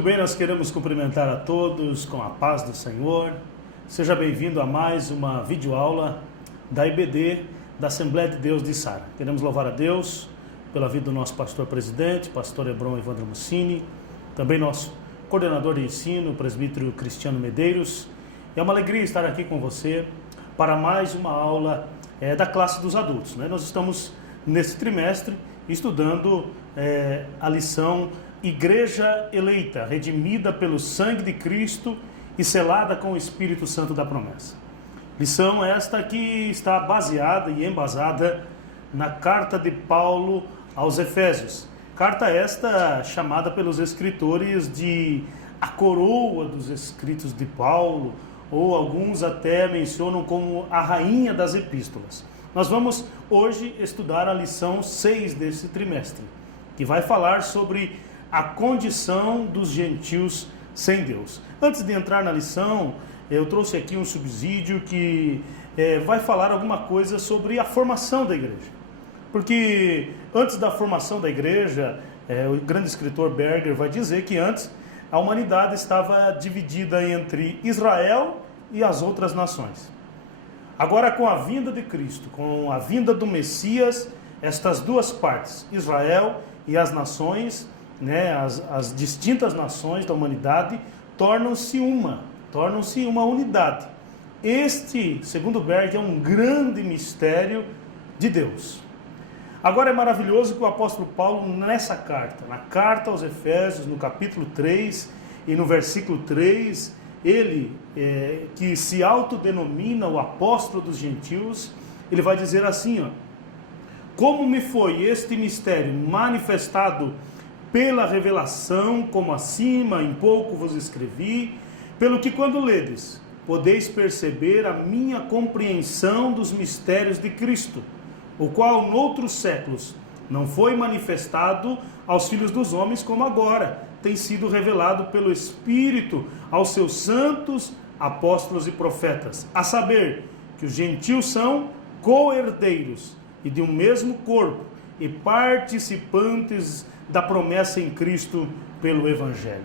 Muito bem, nós queremos cumprimentar a todos com a paz do Senhor. Seja bem-vindo a mais uma videoaula da IBD, da Assembleia de Deus de Sara. Queremos louvar a Deus pela vida do nosso pastor-presidente, pastor Hebron Evandro Mussini, também nosso coordenador de ensino, o presbítero Cristiano Medeiros. É uma alegria estar aqui com você para mais uma aula da classe dos adultos. Nós estamos, nesse trimestre, estudando a lição Igreja eleita, redimida pelo sangue de Cristo e selada com o Espírito Santo da promessa. Lição esta que está baseada e embasada na carta de Paulo aos Efésios. Carta esta chamada pelos escritores de a coroa dos escritos de Paulo, ou alguns até mencionam como a rainha das epístolas. Nós vamos hoje estudar a lição 6 desse trimestre, que vai falar sobre a condição dos gentios sem Deus. Antes de entrar na lição, eu trouxe aqui um subsídio que vai falar alguma coisa sobre a formação da igreja. Porque antes da formação da igreja, o grande escritor Berger vai dizer que antes a humanidade estava dividida entre Israel e as outras nações. Agora, com a vinda de Cristo, com a vinda do Messias, estas duas partes, Israel e as nações, as distintas nações da humanidade, tornam-se uma unidade. Este, segundo Berger, é um grande mistério de Deus. Agora é maravilhoso que o apóstolo Paulo, nessa carta, na carta aos Efésios, no capítulo 3 e no versículo 3, ele, que se autodenomina o apóstolo dos gentios, ele vai dizer assim, como me foi este mistério manifestado pela revelação, como acima em pouco vos escrevi, pelo que quando ledes, podeis perceber a minha compreensão dos mistérios de Cristo, o qual noutros séculos não foi manifestado aos filhos dos homens como agora tem sido revelado pelo Espírito aos seus santos apóstolos e profetas, a saber, que os gentios são co-herdeiros e de um mesmo corpo e participantes da promessa em Cristo pelo Evangelho.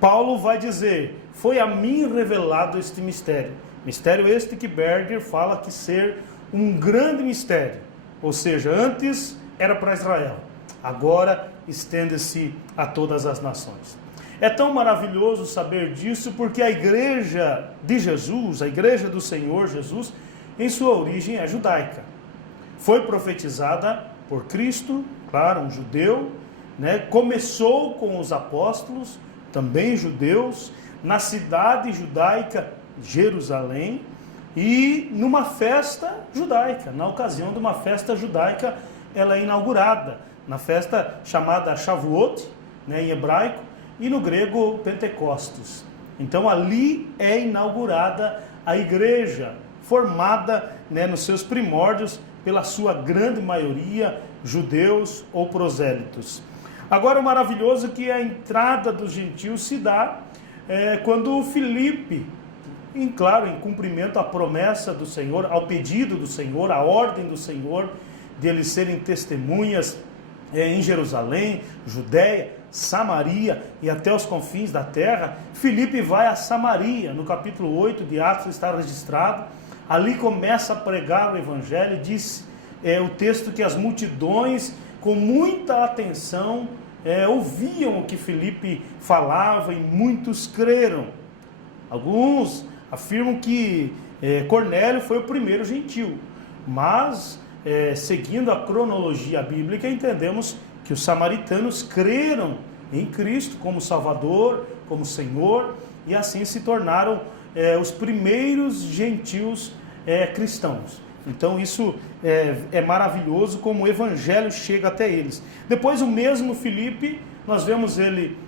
Paulo vai dizer, foi a mim revelado este mistério. Mistério este que Berger fala que ser um grande mistério. Ou seja, antes era para Israel, agora estende-se a todas as nações. É tão maravilhoso saber disso porque a igreja de Jesus, a igreja do Senhor Jesus, em sua origem é judaica. Foi profetizada por Cristo, claro, um judeu, começou com os apóstolos, também judeus, na cidade judaica Jerusalém, e numa festa judaica, na ocasião de uma festa judaica, ela é inaugurada, na festa chamada Shavuot, em hebraico, e no grego Pentecostes. Então ali é inaugurada a igreja, formada nos seus primórdios pela sua grande maioria, judeus ou prosélitos. Agora o maravilhoso é que a entrada dos gentios se dá quando Filipe, em cumprimento à promessa do Senhor, ao pedido do Senhor, à ordem do Senhor, de eles serem testemunhas em Jerusalém, Judéia, Samaria e até os confins da terra, Filipe vai a Samaria, no capítulo 8 de Atos está registrado, ali começa a pregar o Evangelho, diz o texto que as multidões, com muita atenção, ouviam o que Filipe falava e muitos creram. Alguns afirmam que Cornélio foi o primeiro gentil, mas seguindo a cronologia bíblica, entendemos que os samaritanos creram em Cristo como Salvador, como Senhor, e assim se tornaram os primeiros gentios cristãos. Então isso é maravilhoso como o Evangelho chega até eles. Depois o mesmo Filipe, nós vemos ele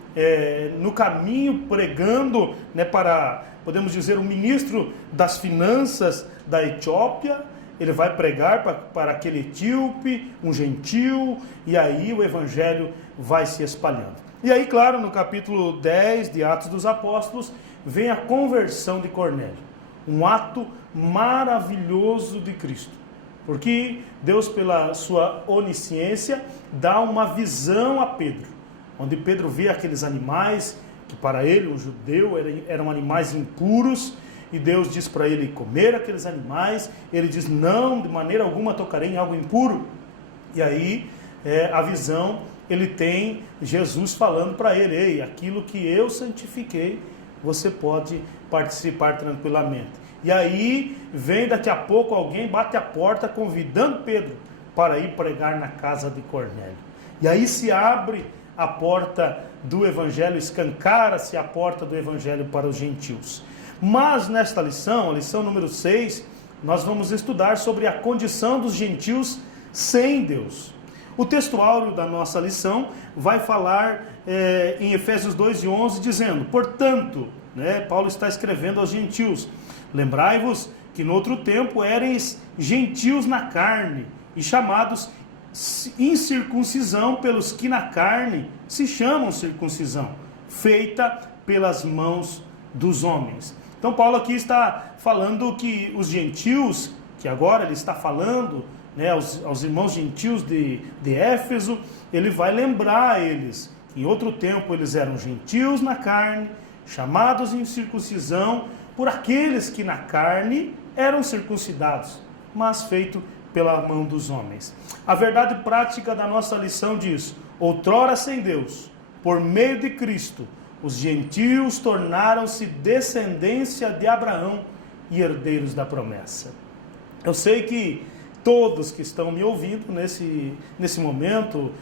no caminho pregando para, podemos dizer, o ministro das finanças da Etiópia. Ele vai pregar para aquele etíope, um gentil, e aí o Evangelho vai se espalhando. E aí, claro, no capítulo 10 de Atos dos Apóstolos, vem a conversão de Cornélio. Um ato maravilhoso de Cristo. Porque Deus, pela sua onisciência, dá uma visão a Pedro. Onde Pedro vê aqueles animais que para ele, um judeu, eram animais impuros, e Deus diz para ele comer aqueles animais. Ele diz: não, de maneira alguma tocarei em algo impuro. E aí a visão, ele tem Jesus falando para ele: ei, aquilo que eu santifiquei, você pode participar tranquilamente. E aí vem daqui a pouco alguém, bate a porta convidando Pedro para ir pregar na casa de Cornélio. E aí se abre a porta do evangelho, escancara-se a porta do evangelho para os gentios. Mas nesta lição, a lição número 6, nós vamos estudar sobre a condição dos gentios sem Deus. O texto áureo da nossa lição vai falar em Efésios 2:11, dizendo: portanto, Paulo está escrevendo aos gentios: lembrai-vos que no outro tempo éreis gentios na carne, e chamados incircuncisão pelos que na carne se chamam circuncisão, feita pelas mãos dos homens. Então Paulo aqui está falando que os gentios, que agora ele está falando aos irmãos gentios de Éfeso, ele vai lembrar a eles que em outro tempo eles eram gentios na carne, chamados em circuncisão por aqueles que na carne eram circuncidados, mas feito pela mão dos homens. A verdade prática da nossa lição diz: outrora sem Deus, por meio de Cristo, os gentios tornaram-se descendência de Abraão e herdeiros da promessa. Eu sei que todos que estão me ouvindo nesse momento,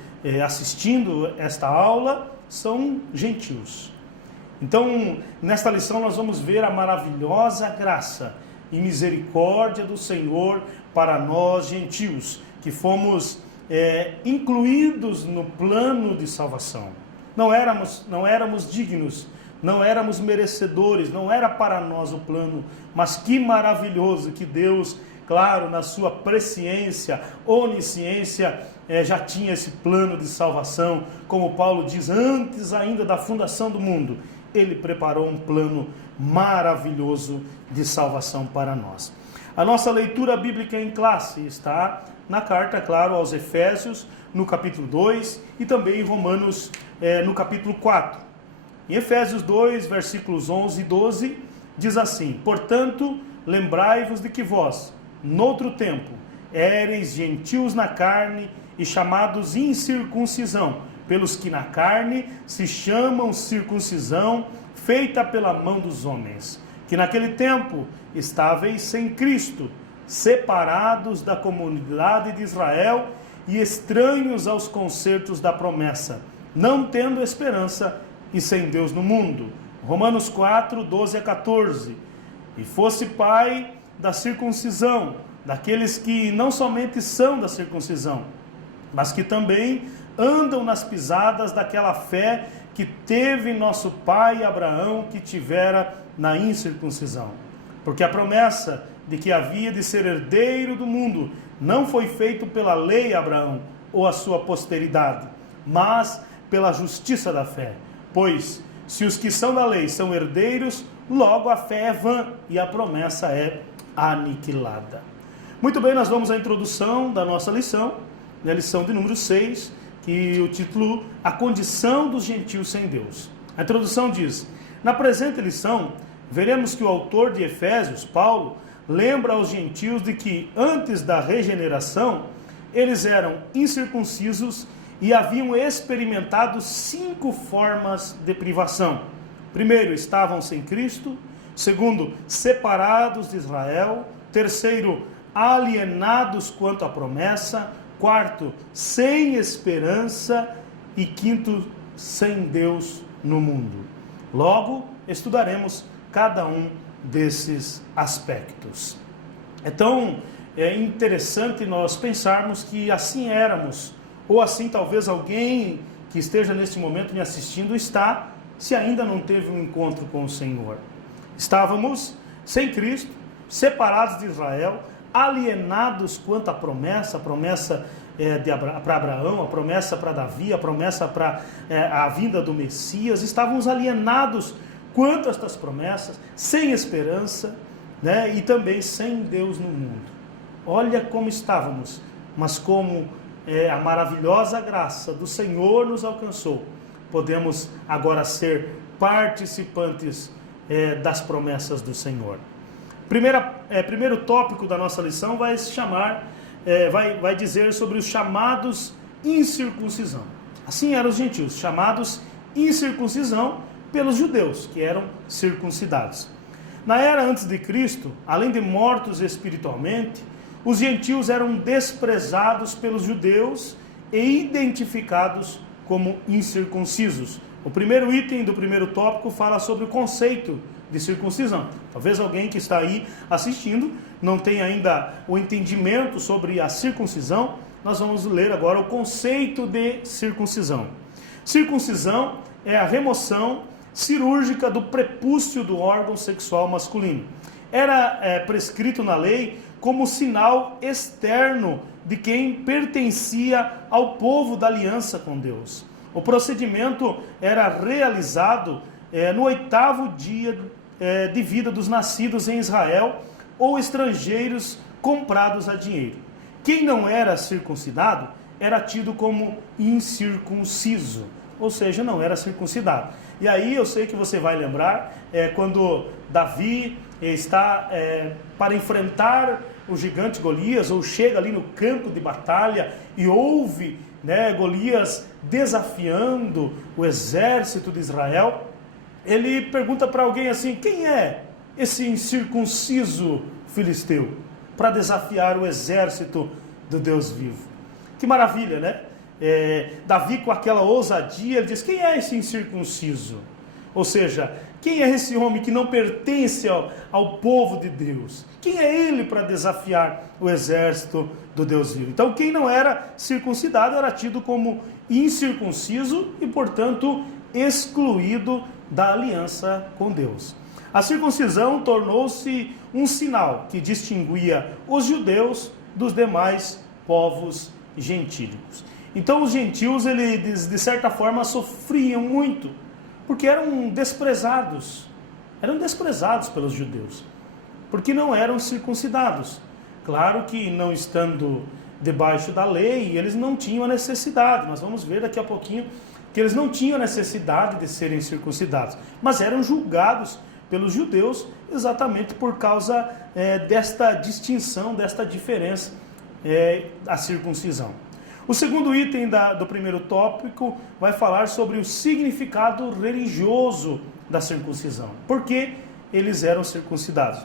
assistindo esta aula, são gentios. Então, nesta lição nós vamos ver a maravilhosa graça e misericórdia do Senhor para nós gentios, que fomos incluídos no plano de salvação. Não éramos dignos, não éramos merecedores, não era para nós o plano, mas que maravilhoso que Deus, claro, na sua presciência, onisciência, já tinha esse plano de salvação. Como Paulo diz, antes ainda da fundação do mundo, ele preparou um plano maravilhoso de salvação para nós. A nossa leitura bíblica em classe está na carta, claro, aos Efésios, no capítulo 2, e também em Romanos, no capítulo 4. Em Efésios 2, versículos 11 e 12, diz assim: portanto, lembrai-vos de que vós, noutro tempo, éreis gentios na carne e chamados incircuncisão, pelos que na carne se chamam circuncisão, feita pela mão dos homens, que naquele tempo estáveis sem Cristo, separados da comunidade de Israel e estranhos aos concertos da promessa, não tendo esperança e sem Deus no mundo. Romanos 4, 12 a 14. E fosse pai da circuncisão, daqueles que não somente são da circuncisão, mas que também andam nas pisadas daquela fé que teve nosso pai Abraão, que tivera na incircuncisão. Porque a promessa de que havia de ser herdeiro do mundo não foi feito pela lei a Abraão ou a sua posteridade, mas pela justiça da fé. Pois, se os que são da lei são herdeiros, logo a fé é vã e a promessa é aniquilada. Muito bem, nós vamos à introdução da nossa lição, na lição de número 6, que o título: A Condição dos Gentios sem Deus. A introdução diz: na presente lição, veremos que o autor de Efésios, Paulo, lembra aos gentios de que antes da regeneração, eles eram incircuncisos e haviam experimentado 5 formas de privação. Primeiro, estavam sem Cristo. Segundo, separados de Israel. Terceiro, alienados quanto à promessa. Quarto, sem esperança. E quinto, sem Deus no mundo. Logo, estudaremos cada um desses aspectos. Então, é interessante nós pensarmos que assim éramos, ou assim talvez alguém que esteja nesse momento me assistindo está, se ainda não teve um encontro com o Senhor. Estávamos sem Cristo, separados de Israel, alienados quanto à promessa, para Abraão, a promessa para Davi, a promessa para a vinda do Messias. Estávamos alienados quanto a estas promessas, sem esperança, e também sem Deus no mundo. Olha como estávamos, mas como a maravilhosa graça do Senhor nos alcançou, podemos agora ser participantes das promessas do Senhor. Primeiro tópico da nossa lição vai se chamar, vai dizer sobre os chamados incircuncisão. Assim eram os gentios, chamados incircuncisão pelos judeus, que eram circuncidados. Na era antes de Cristo, além de mortos espiritualmente, os gentios eram desprezados pelos judeus e identificados como incircuncisos. O primeiro item do primeiro tópico fala sobre o conceito de circuncisão. Talvez alguém que está aí assistindo não tenha ainda o entendimento sobre a circuncisão. Nós vamos ler agora o conceito de circuncisão. Circuncisão é a remoção cirúrgica do prepúcio do órgão sexual masculino. Era prescrito na lei como sinal externo de quem pertencia ao povo da aliança com Deus. O procedimento era realizado no 8º dia de vida dos nascidos em Israel ou estrangeiros comprados a dinheiro. Quem não era circuncidado era tido como incircunciso, ou seja, não era circuncidado. E aí eu sei que você vai lembrar, quando Davi está para enfrentar o gigante Golias, ou chega ali no campo de batalha e ouve Golias desafiando o exército de Israel, ele pergunta para alguém assim: quem é esse incircunciso filisteu para desafiar o exército do Deus vivo? Que maravilha, né? Davi, com aquela ousadia, ele diz: quem é esse incircunciso? Ou seja, quem é esse homem que não pertence ao povo de Deus? Quem é ele para desafiar o exército do Deus vivo? Então, quem não era circuncidado era tido como incircunciso e, portanto, excluído da aliança com Deus. A circuncisão tornou-se um sinal que distinguia os judeus dos demais povos gentílicos. Então os gentios, eles de certa forma sofriam muito, porque eram desprezados pelos judeus, porque não eram circuncidados. Claro que não estando debaixo da lei, eles não tinham a necessidade, nós vamos ver daqui a pouquinho que eles não tinham necessidade de serem circuncidados, mas eram julgados pelos judeus exatamente por causa desta distinção, desta diferença, a circuncisão. O segundo item do primeiro tópico vai falar sobre o significado religioso da circuncisão. Por que eles eram circuncidados?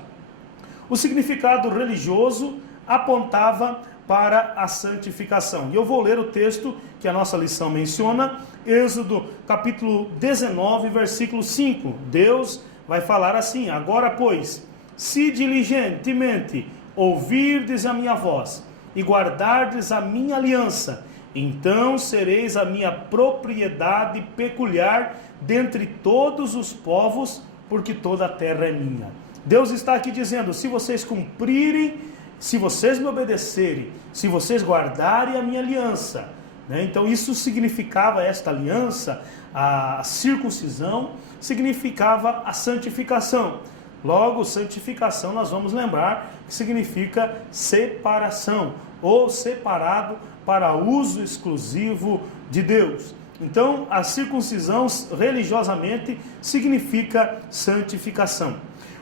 O significado religioso apontava para a santificação. E eu vou ler o texto que a nossa lição menciona, Êxodo capítulo 19, versículo 5. Deus vai falar assim: agora, pois, se diligentemente ouvirdes a minha voz e guardardes a minha aliança, então sereis a minha propriedade peculiar dentre todos os povos, porque toda a terra é minha. Deus está aqui dizendo: se vocês cumprirem, se vocês me obedecerem, se vocês guardarem a minha aliança, então isso significava, esta aliança, a circuncisão, significava a santificação. Logo, santificação nós vamos lembrar que significa separação, ou separado para uso exclusivo de Deus. Então, a circuncisão religiosamente significa santificação.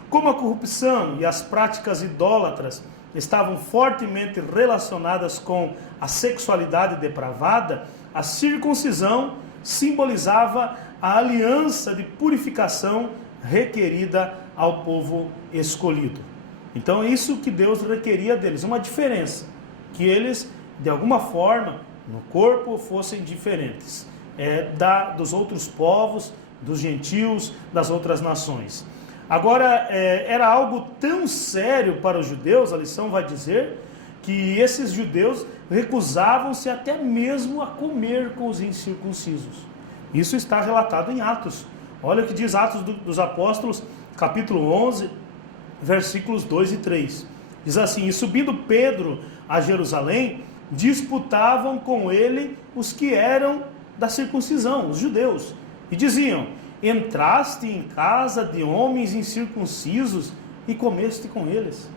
Como a corrupção e as práticas idólatras estavam fortemente relacionadas com a sexualidade depravada, a circuncisão simbolizava a aliança de purificação requerida ao povo escolhido. Então é isso que Deus requeria deles, uma diferença, que eles de alguma forma no corpo fossem diferentes dos outros povos, dos gentios, das outras nações. Agora, era algo tão sério para os judeus, a lição vai dizer, que esses judeus recusavam-se até mesmo a comer com os incircuncisos. Isso está relatado em Atos. Olha o que diz Atos dos Apóstolos, capítulo 11, versículos 2 e 3. Diz assim: e subindo Pedro a Jerusalém, disputavam com ele os que eram da circuncisão, os judeus, e diziam: entraste em casa de homens incircuncisos e comeste com eles.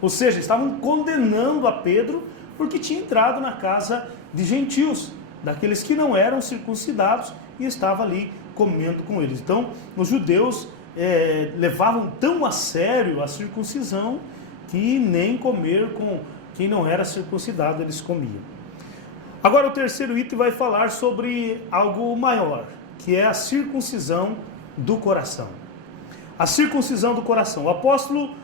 Ou seja, estavam condenando a Pedro porque tinha entrado na casa de gentios, daqueles que não eram circuncidados e estava ali comendo com eles. Então, os judeus levavam tão a sério a circuncisão que nem comer com quem não era circuncidado eles comiam. Agora o terceiro item vai falar sobre algo maior, que é a circuncisão do coração. A circuncisão do coração. O apóstolo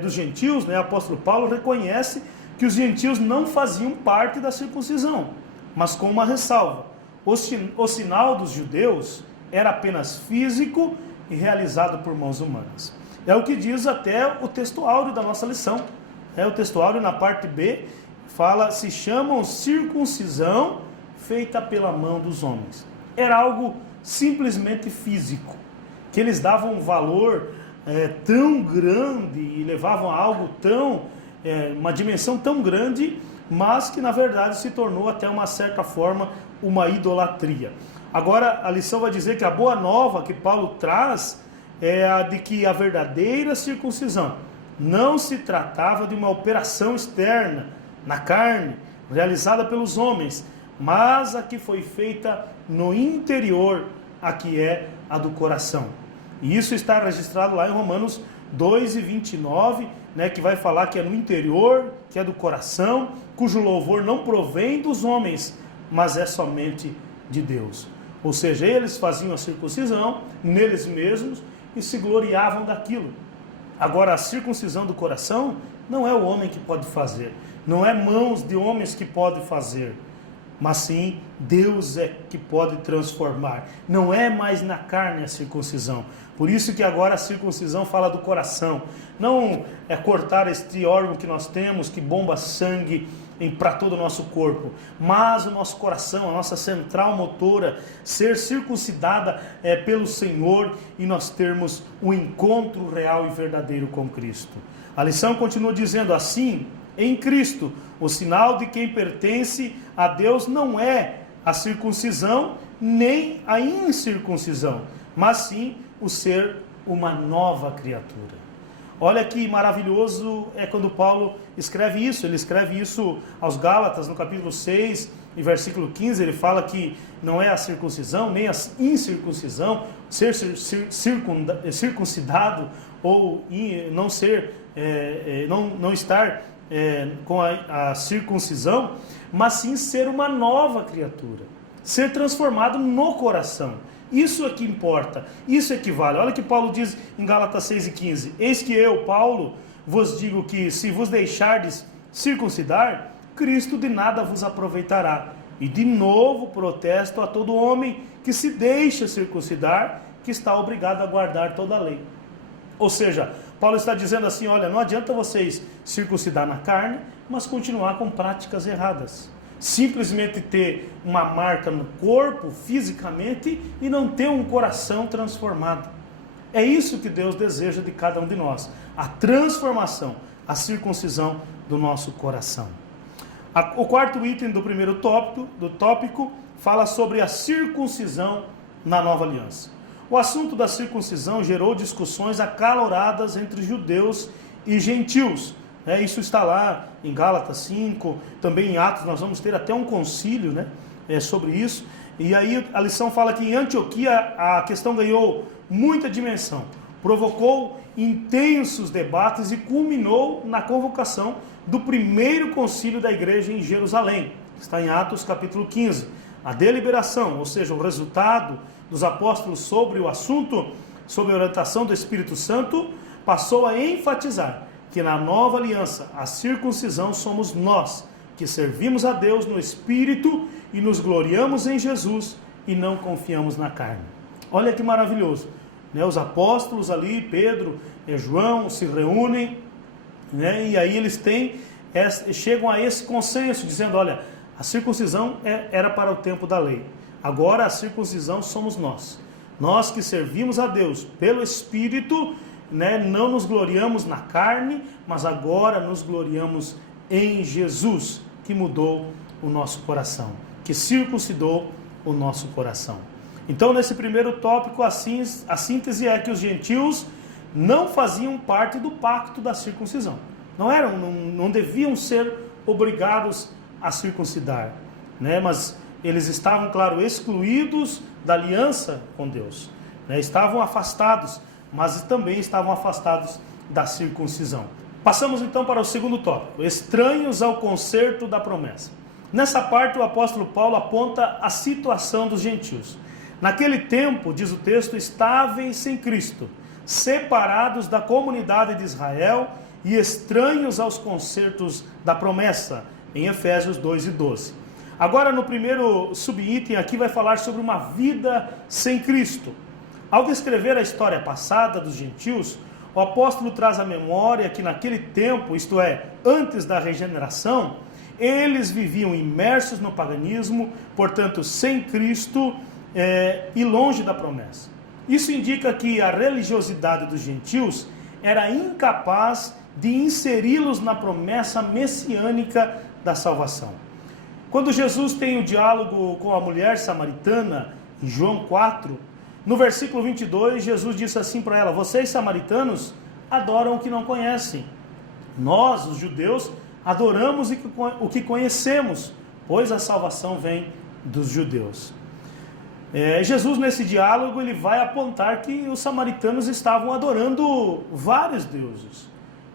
dos gentios, o apóstolo Paulo, reconhece que os gentios não faziam parte da circuncisão, mas com uma ressalva. O sinal dos judeus era apenas físico e realizado por mãos humanas. É o que diz até o texto áureo da nossa lição. O texto áureo, na parte B, se chamam circuncisão feita pela mão dos homens. Era algo simplesmente físico, que eles davam um valor tão grande e levavam a algo uma dimensão tão grande, mas que na verdade se tornou até uma certa forma uma idolatria. Agora a lição vai dizer que a boa nova que Paulo traz é a de que a verdadeira circuncisão não se tratava de uma operação externa na carne, realizada pelos homens, mas a que foi feita no interior, a que é a do coração. E isso está registrado lá em Romanos 2:29, que vai falar que é no interior, que é do coração, cujo louvor não provém dos homens, mas é somente de Deus. Ou seja, eles faziam a circuncisão neles mesmos e se gloriavam daquilo. Agora, a circuncisão do coração não é o homem que pode fazer, não é mãos de homens que podem fazer, mas sim Deus é que pode transformar. Não é mais na carne a circuncisão. Por isso que agora a circuncisão fala do coração. Não é cortar este órgão que nós temos, que bomba sangue para todo o nosso corpo, mas o nosso coração, a nossa central motora, ser circuncidada pelo Senhor e nós termos um encontro real e verdadeiro com Cristo. A lição continua dizendo assim: em Cristo, o sinal de quem pertence a Deus não é a circuncisão nem a incircuncisão, mas sim o ser uma nova criatura. Olha que maravilhoso é quando Paulo escreve isso. Ele escreve isso aos Gálatas, no capítulo 6, e versículo 15, ele fala que não é a circuncisão, nem a incircuncisão, ser circuncidado ou não ser, não estar com a circuncisão, mas sim ser uma nova criatura, ser transformado no coração. Isso é que importa, isso é que vale. Olha o que Paulo diz em Gálatas 6:15: eis que eu, Paulo, vos digo que se vos deixardes circuncidar, Cristo de nada vos aproveitará. E de novo protesto a todo homem que se deixa circuncidar, que está obrigado a guardar toda a lei. Ou seja, Paulo está dizendo assim: olha, não adianta vocês circuncidar na carne, mas continuar com práticas erradas. Simplesmente ter uma marca no corpo, fisicamente, e não ter um coração transformado. É isso que Deus deseja de cada um de nós: a transformação, a circuncisão do nosso coração. O quarto item do primeiro tópico fala sobre a circuncisão na nova aliança. O assunto da circuncisão gerou discussões acaloradas entre judeus e gentios. Isso está lá em Gálatas 5, também em Atos nós vamos ter até um concílio sobre isso. E aí a lição fala que em Antioquia a questão ganhou muita dimensão, provocou intensos debates e culminou na convocação do primeiro concílio da igreja em Jerusalém. Está em Atos capítulo 15. A deliberação, ou seja, o resultado dos apóstolos sobre o assunto, sob a orientação do Espírito Santo, passou a enfatizar que na nova aliança a circuncisão somos nós, que servimos a Deus no Espírito e nos gloriamos em Jesus e não confiamos na carne. Olha que maravilhoso, Os apóstolos ali, Pedro e João, se reúnem, e aí eles chegam a esse consenso, dizendo: olha, a circuncisão era para o tempo da lei, agora a circuncisão somos nós. Nós que servimos a Deus pelo Espírito, não nos gloriamos na carne, mas agora nos gloriamos em Jesus, que mudou o nosso coração, que circuncidou o nosso coração. Então, nesse primeiro tópico, a síntese é que os gentios não faziam parte do pacto da circuncisão. Não deviam ser obrigados a circuncidar, mas eles estavam, claro, excluídos da aliança com Deus. Estavam afastados, mas também estavam afastados da circuncisão. Passamos então para o segundo tópico, estranhos ao concerto da promessa. Nessa parte o apóstolo Paulo aponta a situação dos gentios. Naquele tempo, diz o texto, estáveis sem Cristo, separados da comunidade de Israel e estranhos aos concertos da promessa, em Efésios 2:12. Agora, no primeiro subitem aqui vai falar sobre uma vida sem Cristo. Ao descrever a história passada dos gentios, o apóstolo traz à memória que naquele tempo, isto é, antes da regeneração, eles viviam imersos no paganismo, portanto, sem Cristo e longe da promessa. Isso indica que a religiosidade dos gentios era incapaz de inseri-los na promessa messiânica da salvação. Quando Jesus tem o diálogo com a mulher samaritana, em João 4, no versículo 22, Jesus disse assim para ela: vocês samaritanos adoram o que não conhecem. Nós, os judeus, adoramos o que conhecemos, pois a salvação vem dos judeus. Jesus, nesse diálogo, ele vai apontar que os samaritanos estavam adorando vários deuses.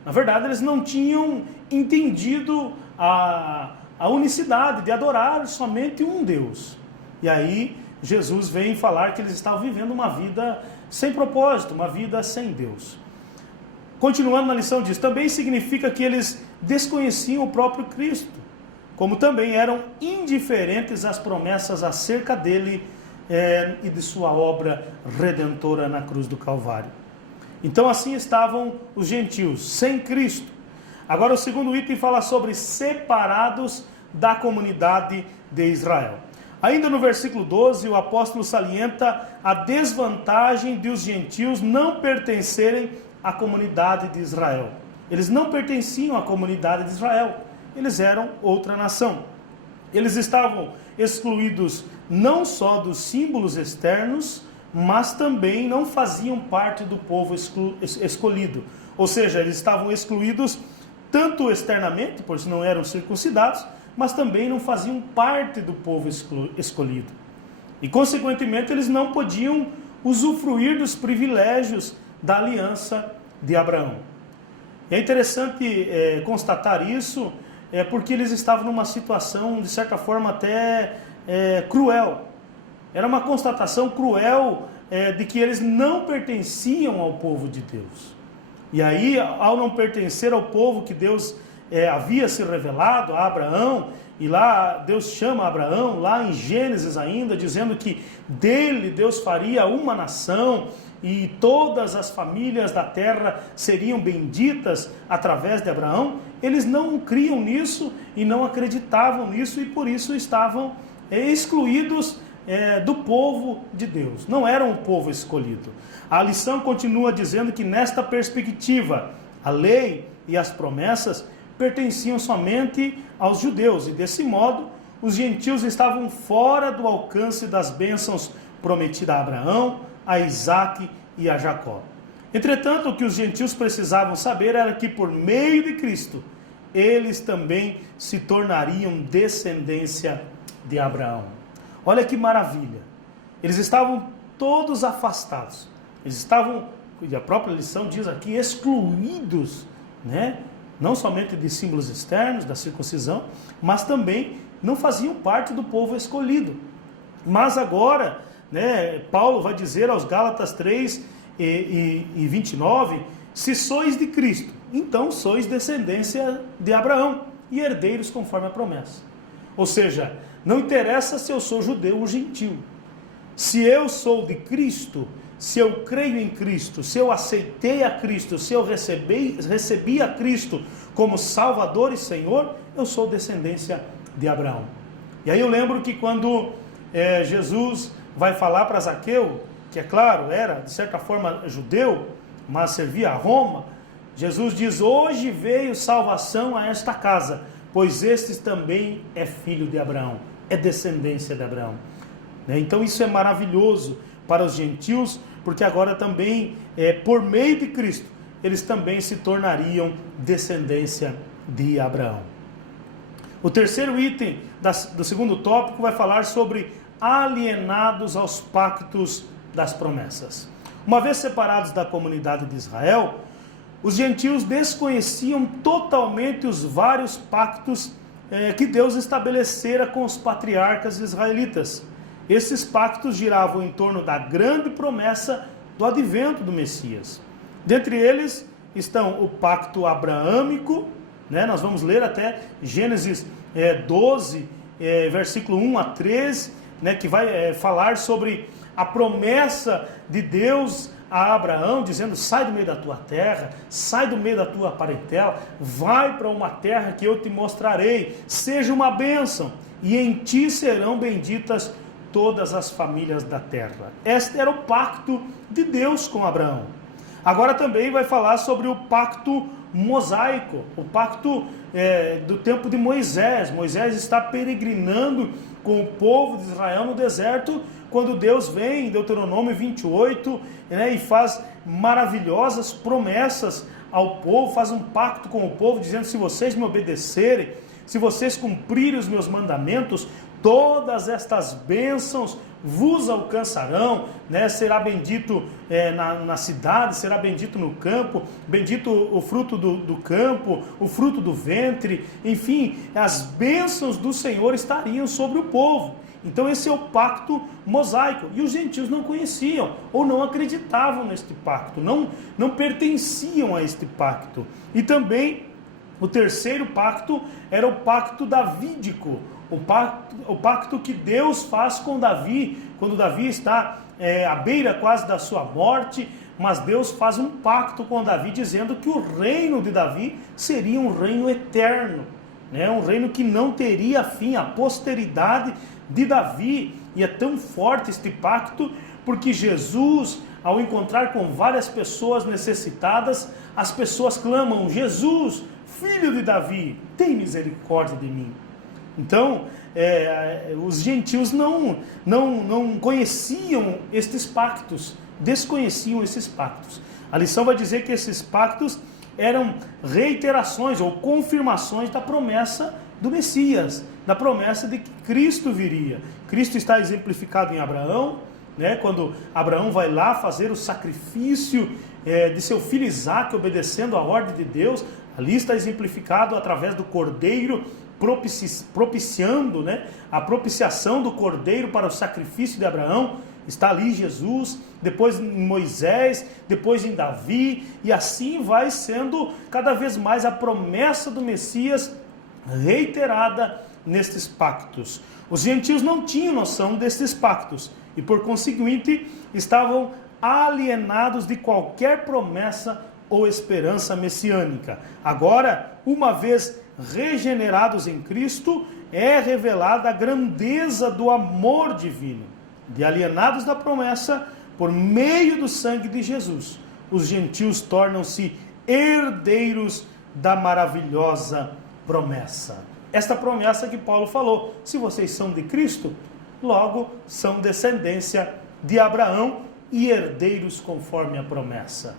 Na verdade, eles não tinham entendido a unicidade de adorar somente um Deus. E aí, Jesus vem falar que eles estavam vivendo uma vida sem propósito, uma vida sem Deus. Continuando na lição diz, também significa que eles desconheciam o próprio Cristo, como também eram indiferentes às promessas acerca dele e de sua obra redentora na cruz do Calvário. Então assim estavam os gentios, sem Cristo. Agora o segundo item fala sobre separados da comunidade de Israel. Ainda no versículo 12, o apóstolo salienta a desvantagem de os gentios não pertencerem à comunidade de Israel. Eles não pertenciam à comunidade de Israel, eles eram outra nação. Eles estavam excluídos não só dos símbolos externos, mas também não faziam parte do povo escolhido. Ou seja, eles estavam excluídos tanto externamente, pois não eram circuncidados, mas também não faziam parte do povo escolhido. E, consequentemente, eles não podiam usufruir dos privilégios da aliança de Abraão. E é interessante constatar isso, porque eles estavam numa situação, de certa forma, até cruel. Era uma constatação cruel de que eles não pertenciam ao povo de Deus. E aí, ao não pertencer ao povo que Deus havia se revelado a Abraão, e lá Deus chama Abraão, lá em Gênesis ainda, dizendo que dele Deus faria uma nação, e todas as famílias da terra seriam benditas através de Abraão. Eles não criam nisso e não acreditavam nisso, e por isso estavam excluídos do povo de Deus. Não eram o povo escolhido. A lição continua dizendo que nesta perspectiva, a lei e as promessas pertenciam somente aos judeus, e desse modo os gentios estavam fora do alcance das bênçãos prometidas a Abraão, a Isaque e a Jacó. Entretanto, o que os gentios precisavam saber era que por meio de Cristo, eles também se tornariam descendência de Abraão. Olha que maravilha! Eles estavam todos afastados. Eles estavam, e a própria lição diz aqui, excluídos, não somente de símbolos externos, da circuncisão, mas também não faziam parte do povo escolhido. Mas agora, Paulo vai dizer aos Gálatas 3 e 29, se sois de Cristo, então sois descendência de Abraão e herdeiros conforme a promessa. Ou seja, não interessa se eu sou judeu ou gentil. Se eu sou de Cristo, se eu creio em Cristo, se eu aceitei a Cristo, se eu recebi a Cristo como Salvador e Senhor, eu sou descendência de Abraão. E aí eu lembro que quando Jesus vai falar para Zaqueu, que é claro, era de certa forma judeu, mas servia a Roma, Jesus diz, hoje veio salvação a esta casa, pois este também é filho de Abraão, é descendência de Abraão. Então isso é maravilhoso para os gentios, porque agora também, por meio de Cristo, eles também se tornariam descendência de Abraão. O terceiro item do segundo tópico vai falar sobre alienados aos pactos das promessas. Uma vez separados da comunidade de Israel, os gentios desconheciam totalmente os vários pactos que Deus estabelecera com os patriarcas israelitas. Esses pactos giravam em torno da grande promessa do advento do Messias. Dentre eles estão o pacto abraâmico, né? Nós vamos ler até Gênesis 12, versículo 1 a 13, né? Que vai falar sobre a promessa de Deus a Abraão, dizendo: sai do meio da tua terra, sai do meio da tua parentela, vai para uma terra que eu te mostrarei, seja uma bênção, e em ti serão benditas todas as famílias da terra. Este era o pacto de Deus com Abraão. Agora também vai falar sobre o pacto mosaico, o pacto do tempo de Moisés. Moisés está peregrinando com o povo de Israel no deserto, quando Deus vem em Deuteronômio 28, né, e faz maravilhosas promessas ao povo, faz um pacto com o povo, dizendo: se vocês me obedecerem, se vocês cumprirem os meus mandamentos, todas estas bênçãos vos alcançarão, né? Será bendito na cidade, será bendito no campo, bendito o fruto do campo, o fruto do ventre, enfim, as bênçãos do Senhor estariam sobre o povo. Então esse é o pacto mosaico, e os gentios não conheciam, ou não acreditavam neste pacto, não pertenciam a este pacto. E também o terceiro pacto era o pacto davídico, o pacto que Deus faz com Davi, quando Davi está à beira quase da sua morte, mas Deus faz um pacto com Davi, dizendo que o reino de Davi seria um reino eterno, né? Um reino que não teria fim, a posteridade de Davi. E é tão forte este pacto, porque Jesus, ao encontrar com várias pessoas necessitadas, as pessoas clamam: Jesus, filho de Davi, tem misericórdia de mim. Então, os gentios não conheciam estes pactos, desconheciam esses pactos. A lição vai dizer que esses pactos eram reiterações ou confirmações da promessa do Messias, da promessa de que Cristo viria. Cristo está exemplificado em Abraão, né? Quando Abraão vai lá fazer o sacrifício de seu filho Isaque, obedecendo a ordem de Deus, ali está exemplificado através do cordeiro, propiciando, né, a propiciação do cordeiro para o sacrifício de Abraão. Está ali Jesus, depois em Moisés, depois em Davi, e assim vai sendo cada vez mais a promessa do Messias reiterada nestes pactos. Os gentios não tinham noção destes pactos e, por conseguinte, estavam alienados de qualquer promessa ou esperança messiânica. Agora, uma vez regenerados em Cristo, é revelada a grandeza do amor divino. De alienados da promessa, por meio do sangue de Jesus, os gentios tornam-se herdeiros da maravilhosa promessa. Esta promessa que Paulo falou: se vocês são de Cristo, logo são descendência de Abraão e herdeiros conforme a promessa.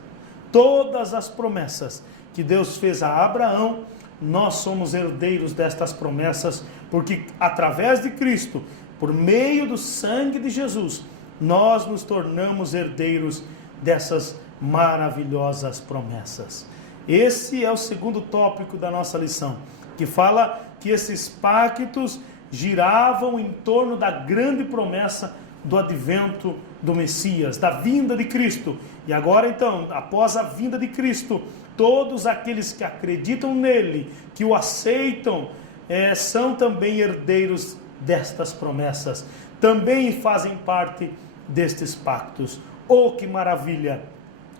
Todas as promessas que Deus fez a Abraão, nós somos herdeiros destas promessas, porque através de Cristo, por meio do sangue de Jesus, nós nos tornamos herdeiros dessas maravilhosas promessas. Esse é o segundo tópico da nossa lição, que fala que esses pactos giravam em torno da grande promessa do advento do Messias, da vinda de Cristo. E agora então, após a vinda de Cristo, todos aqueles que acreditam nele, que o aceitam, são também herdeiros destas promessas, também fazem parte destes pactos. Oh, que maravilha!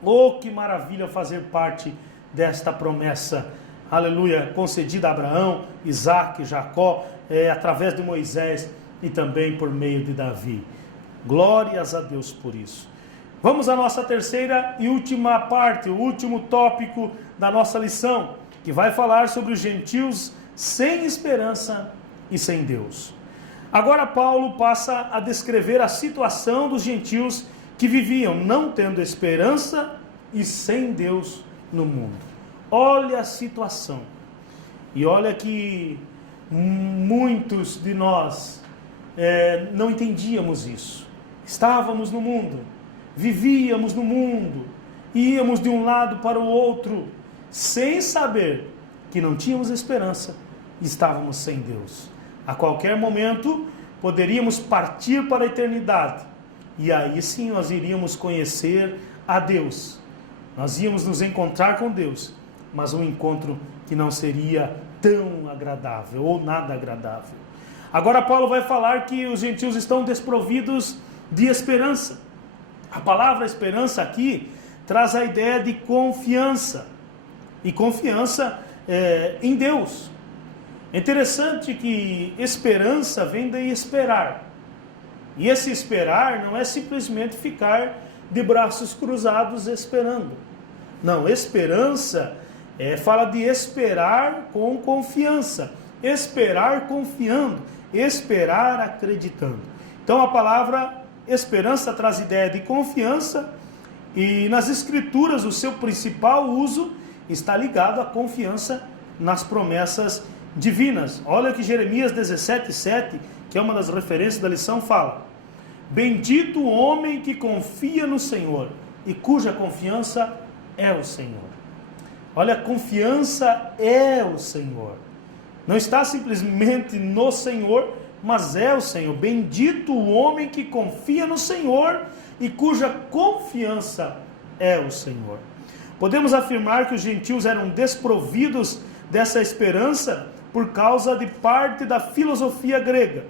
Oh, que maravilha fazer parte desta promessa, aleluia, concedida a Abraão, Isaque, Jacó, através de Moisés e também por meio de Davi. Glórias a Deus por isso. Vamos à nossa terceira e última parte, o último tópico da nossa lição, que vai falar sobre os gentios sem esperança e sem Deus. Agora Paulo passa a descrever a situação dos gentios que viviam não tendo esperança e sem Deus no mundo. Olha a situação. E olha que muitos de nós não entendíamos isso. Estávamos no mundo, vivíamos no mundo, íamos de um lado para o outro, sem saber que não tínhamos esperança e estávamos sem Deus. A qualquer momento poderíamos partir para a eternidade, e aí sim nós iríamos conhecer a Deus. Nós íamos nos encontrar com Deus, mas um encontro que não seria tão agradável ou nada agradável. Agora Paulo vai falar que os gentios estão desprovidos de esperança. A palavra esperança aqui traz a ideia de confiança, e confiança em Deus. É interessante que esperança vem de esperar, e esse esperar não é simplesmente ficar de braços cruzados esperando. Não, esperança fala de esperar com confiança, esperar confiando, esperar acreditando. Então a palavra esperança traz ideia de confiança, e nas Escrituras o seu principal uso está ligado à confiança nas promessas divinas. Olha que Jeremias 17:7, que é uma das referências da lição, fala: bendito o homem que confia no Senhor e cuja confiança é o Senhor. Olha, a confiança é o Senhor. Não está simplesmente no Senhor, mas é o Senhor. Bendito o homem que confia no Senhor e cuja confiança é o Senhor. Podemos afirmar que os gentios eram desprovidos dessa esperança por causa de parte da filosofia grega,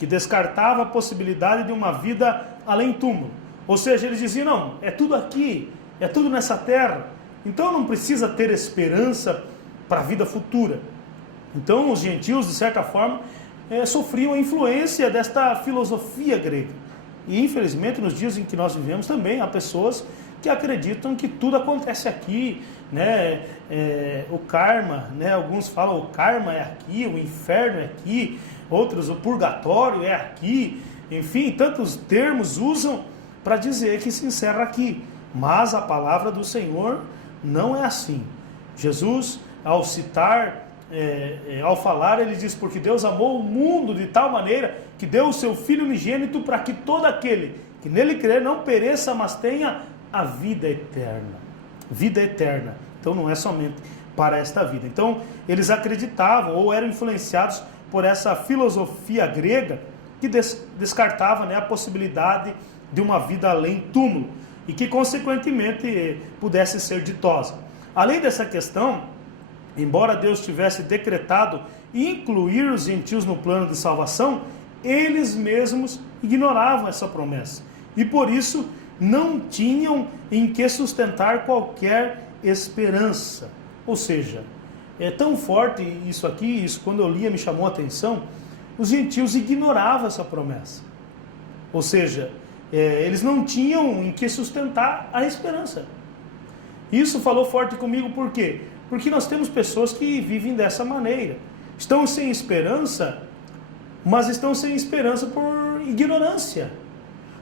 que descartava a possibilidade de uma vida além túmulo. Ou seja, eles diziam, não, é tudo aqui, é tudo nessa terra, então não precisa ter esperança para a vida futura. Então os gentios, de certa forma, sofriam a influência desta filosofia grega. E infelizmente nos dias em que nós vivemos também há pessoas que acreditam que tudo acontece aqui, né? O karma, né? Alguns falam o karma é aqui, o inferno é aqui, outros o purgatório é aqui, enfim, tantos termos usam para dizer que se encerra aqui. Mas a palavra do Senhor não é assim. Jesus, ao citar, ao falar, ele diz: porque Deus amou o mundo de tal maneira que deu o seu Filho unigênito para que todo aquele que nele crer não pereça, mas tenha a vida eterna. Vida eterna. Então não é somente para esta vida. Então eles acreditavam ou eram influenciados por essa filosofia grega que descartava, né, a possibilidade de uma vida além túmulo e que consequentemente pudesse ser ditosa. Além dessa questão, embora Deus tivesse decretado incluir os gentios no plano de salvação, eles mesmos ignoravam essa promessa e por isso não tinham em que sustentar qualquer esperança. Ou seja, é tão forte isso aqui, isso quando eu lia me chamou a atenção, os gentios ignoravam essa promessa. Ou seja, eles não tinham em que sustentar a esperança. Isso falou forte comigo, por quê? Porque nós temos pessoas que vivem dessa maneira. Estão sem esperança, mas estão sem esperança por ignorância.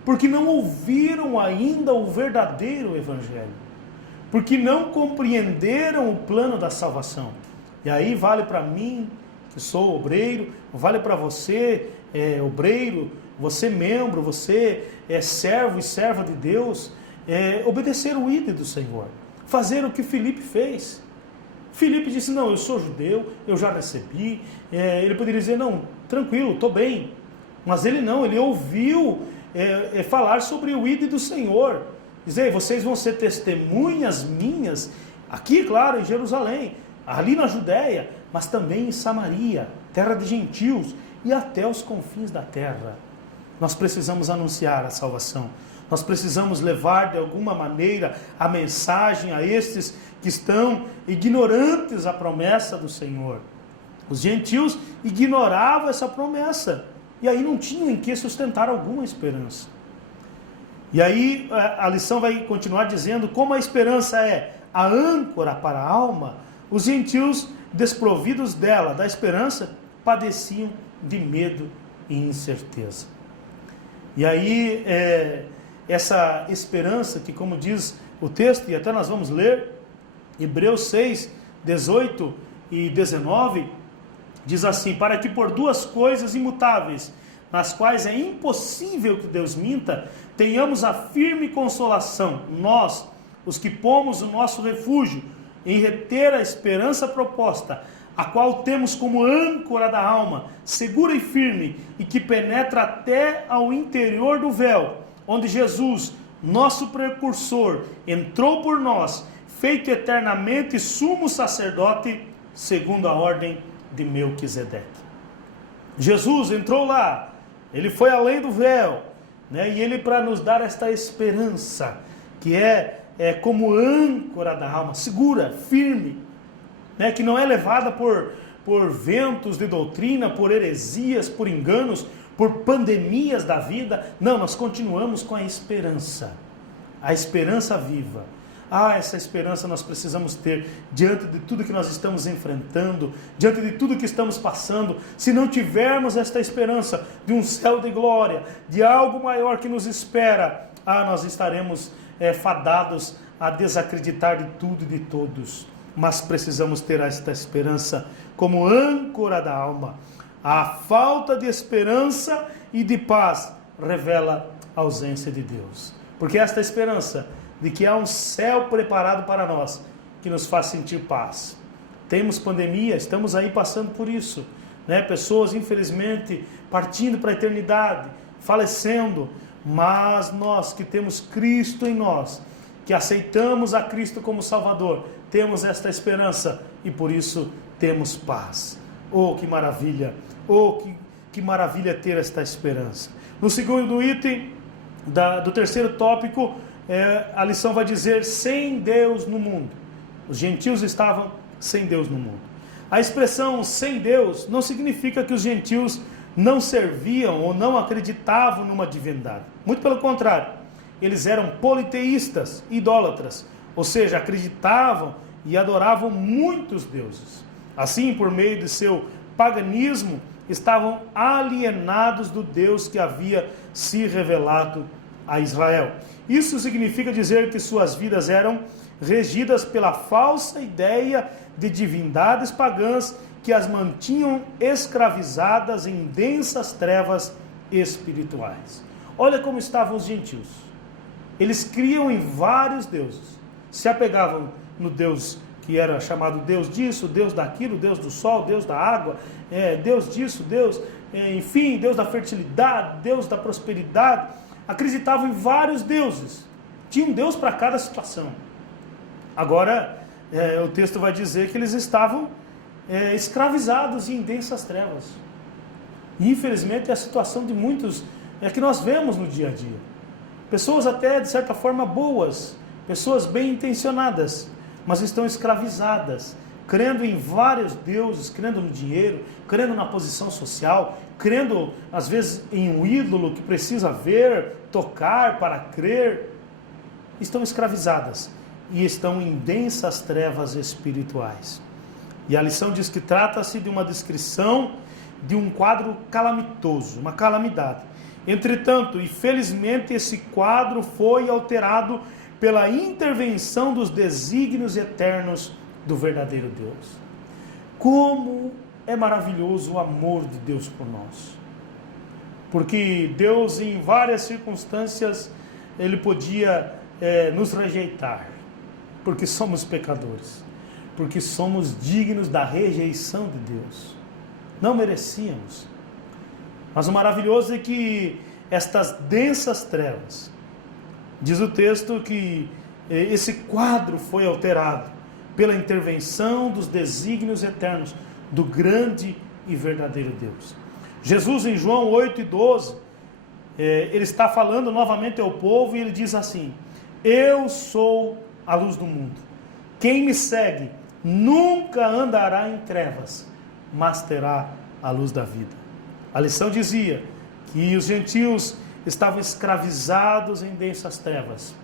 Porque não ouviram ainda o verdadeiro Evangelho. Porque não compreenderam o plano da salvação. E aí vale para mim, que sou obreiro, vale para você, obreiro, você membro, você servo e serva de Deus, obedecer o ídolo do Senhor. Fazer o que Filipe fez. Filipe disse, não, eu sou judeu, eu já recebi. Ele poderia dizer, não, tranquilo, estou bem. Mas ele não, ele ouviu falar sobre o ídolo do Senhor. Dizer, vocês vão ser testemunhas minhas, aqui, claro, em Jerusalém, ali na Judéia, mas também em Samaria, terra de gentios, e até os confins da terra. Nós precisamos anunciar a salvação. Nós precisamos levar de alguma maneira a mensagem a estes que estão ignorantes a promessa do Senhor. Os gentios ignoravam essa promessa e aí não tinham em que sustentar alguma esperança. E aí a lição vai continuar dizendo como a esperança é a âncora para a alma. Os gentios desprovidos dela, da esperança, padeciam de medo e incerteza. E aí essa esperança que, como diz o texto, e até nós vamos ler, Hebreus 6, 18 e 19, diz assim, para que por duas coisas imutáveis, nas quais é impossível que Deus minta, tenhamos a firme consolação, nós, os que pomos o nosso refúgio, em reter a esperança proposta, a qual temos como âncora da alma, segura e firme, e que penetra até ao interior do véu, onde Jesus, nosso precursor, entrou por nós, feito eternamente sumo sacerdote, segundo a ordem de Melquisedeque. Jesus entrou lá, ele foi além do véu, né? E ele, para nos dar esta esperança, que é como âncora da alma, segura, firme, né? Que não é levada por ventos de doutrina, por heresias, por enganos, por pandemias da vida. Não, nós continuamos com a esperança viva. Essa esperança nós precisamos ter diante de tudo que nós estamos enfrentando, diante de tudo que estamos passando. Se não tivermos esta esperança de um céu de glória, de algo maior que nos espera, nós estaremos fadados a desacreditar de tudo e de todos. Mas precisamos ter esta esperança como âncora da alma. A falta de esperança e de paz revela a ausência de Deus. Porque esta esperança de que há um céu preparado para nós, que nos faz sentir paz. Temos pandemia, estamos aí passando por isso, né? Pessoas, infelizmente, partindo para a eternidade, falecendo, mas nós que temos Cristo em nós, que aceitamos a Cristo como Salvador, temos esta esperança e por isso temos paz. Oh, que maravilha! Oh, que maravilha ter esta esperança. No segundo item do terceiro tópico, a lição vai dizer: sem Deus no mundo. Os gentios estavam sem Deus no mundo. A expressão sem Deus não significa que os gentios não serviam ou não acreditavam numa divindade. Muito pelo contrário, eles eram politeístas, idólatras, ou seja, acreditavam e adoravam muitos deuses. Assim, por meio de seu paganismo, estavam alienados do Deus que havia se revelado a Israel. Isso significa dizer que suas vidas eram regidas pela falsa ideia de divindades pagãs que as mantinham escravizadas em densas trevas espirituais. Olha como estavam os gentios. Eles criam em vários deuses. Se apegavam no Deus que era chamado Deus disso, Deus daquilo, Deus do sol, Deus da água, Deus disso, Deus, enfim, Deus da fertilidade, Deus da prosperidade. Acreditavam em vários deuses. Tinha um Deus para cada situação. Agora, o texto vai dizer que eles estavam escravizados em densas trevas. E, infelizmente, é a situação de muitos que nós vemos no dia a dia. Pessoas até, de certa forma, boas, pessoas bem intencionadas, mas estão escravizadas, crendo em vários deuses, crendo no dinheiro, crendo na posição social, crendo, às vezes, em um ídolo que precisa ver, tocar para crer. Estão escravizadas e estão em densas trevas espirituais. E a lição diz que trata-se de uma descrição de um quadro calamitoso, uma calamidade. Entretanto, e felizmente, esse quadro foi alterado pela intervenção dos desígnios eternos do verdadeiro Deus. Como é maravilhoso o amor de Deus por nós. Porque Deus, em várias circunstâncias, Ele podia nos rejeitar, porque somos pecadores, porque somos dignos da rejeição de Deus. Não merecíamos. Mas o maravilhoso é que estas densas trevas, diz o texto que esse quadro foi alterado pela intervenção dos desígnios eternos do grande e verdadeiro Deus. Jesus, em João 8:12, ele está falando novamente ao povo e ele diz assim: eu sou a luz do mundo. Quem me segue nunca andará em trevas, mas terá a luz da vida. A lição dizia que os gentios estavam escravizados em densas trevas.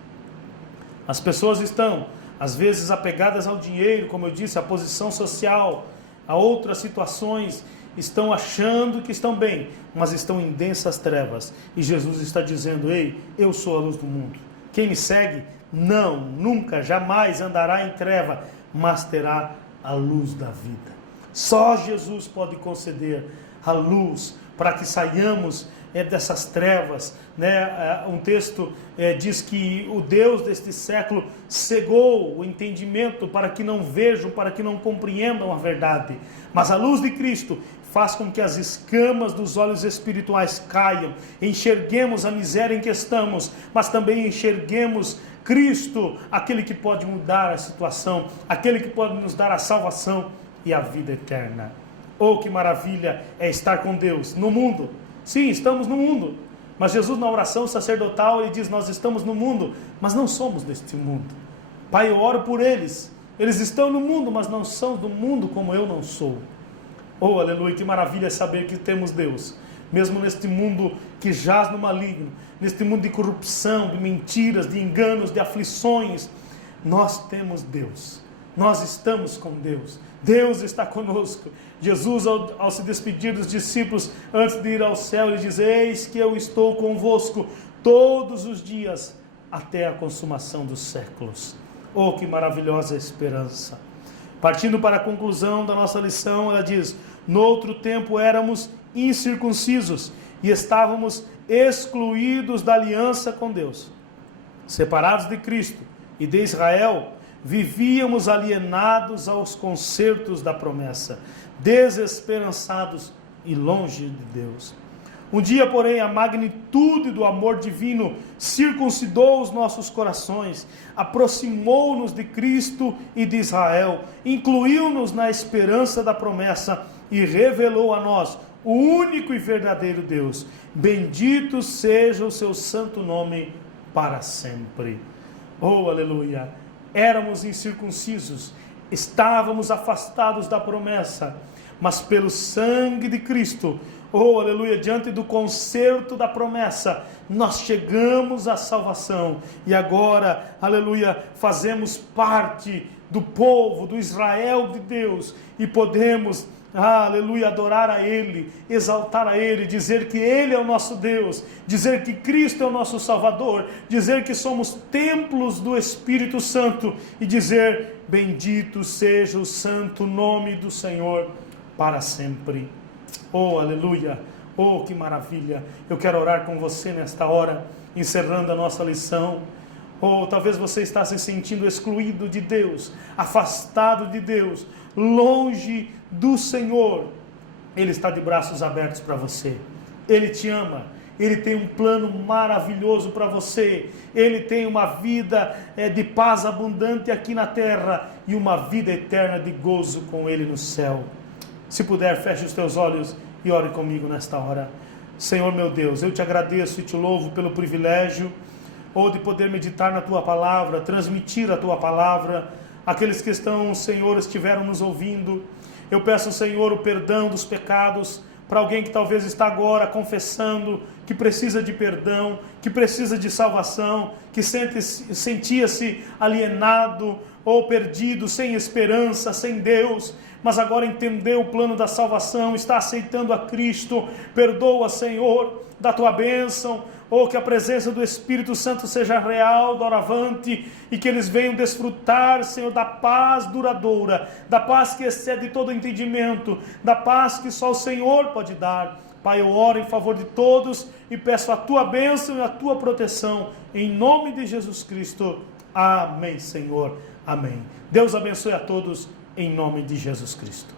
As pessoas estão, às vezes, apegadas ao dinheiro, como eu disse, à posição social, a outras situações, estão achando que estão bem, mas estão em densas trevas. E Jesus está dizendo: ei, eu sou a luz do mundo. Quem me segue, não, nunca, jamais andará em treva, mas terá a luz da vida. Só Jesus pode conceder a luz, para que saiamos dessas trevas, né? Um texto diz que o Deus deste século cegou o entendimento para que não vejam, para que não compreendam a verdade, mas a luz de Cristo faz com que as escamas dos olhos espirituais caiam, enxerguemos a miséria em que estamos, mas também enxerguemos Cristo, aquele que pode mudar a situação, aquele que pode nos dar a salvação e a vida eterna. Oh, que maravilha é estar com Deus no mundo. Sim, estamos no mundo, mas Jesus na oração sacerdotal, ele diz, nós estamos no mundo, mas não somos deste mundo. Pai, eu oro por eles, eles estão no mundo, mas não são do mundo como eu não sou. Oh, aleluia, que maravilha é saber que temos Deus, mesmo neste mundo que jaz no maligno, neste mundo de corrupção, de mentiras, de enganos, de aflições, nós temos Deus, nós estamos com Deus, Deus está conosco. Jesus, ao se despedir dos discípulos, antes de ir ao céu, ele diz, eis que eu estou convosco todos os dias, até a consumação dos séculos. Oh, que maravilhosa esperança! Partindo para a conclusão da nossa lição, ela diz, no outro tempo éramos incircuncisos, e estávamos excluídos da aliança com Deus. Separados de Cristo e de Israel, vivíamos alienados aos concertos da promessa, desesperançados e longe de Deus. Um dia, porém, a magnitude do amor divino circuncidou os nossos corações, aproximou-nos de Cristo e de Israel, incluiu-nos na esperança da promessa e revelou a nós o único e verdadeiro Deus. Bendito seja o seu santo nome para sempre. Oh, aleluia! Éramos incircuncisos, estávamos afastados da promessa, mas pelo sangue de Cristo, oh, aleluia, diante do concerto da promessa, nós chegamos à salvação, e agora, aleluia, fazemos parte do povo, do Israel de Deus, e podemos, aleluia, adorar a Ele, exaltar a Ele, dizer que Ele é o nosso Deus, dizer que Cristo é o nosso Salvador, dizer que somos templos do Espírito Santo, e dizer, bendito seja o santo nome do Senhor, para sempre. Oh, aleluia, oh, que maravilha. Eu quero orar com você nesta hora, encerrando a nossa lição. Oh, talvez você está se sentindo excluído de Deus, afastado de Deus, longe do Senhor. Ele está de braços abertos para você, Ele te ama, Ele tem um plano maravilhoso para você, Ele tem uma vida de paz abundante aqui na terra, e uma vida eterna de gozo com Ele no céu. Se puder, feche os teus olhos e ore comigo nesta hora. Senhor meu Deus, eu te agradeço e te louvo pelo privilégio, de poder meditar na Tua Palavra, transmitir a Tua Palavra, aqueles que estão, Senhor, estiveram nos ouvindo. Eu peço, Senhor, o perdão dos pecados, para alguém que talvez está agora confessando que precisa de perdão, que precisa de salvação, que sentia-se alienado ou perdido, sem esperança, sem Deus, mas agora entendeu o plano da salvação, está aceitando a Cristo. Perdoa, Senhor, da Tua bênção, que a presença do Espírito Santo seja real, doravante, e que eles venham desfrutar, Senhor, da paz duradoura, da paz que excede todo entendimento, da paz que só o Senhor pode dar. Pai, eu oro em favor de todos e peço a Tua bênção e a Tua proteção, em nome de Jesus Cristo. Amém, Senhor. Amém. Deus abençoe a todos, em nome de Jesus Cristo.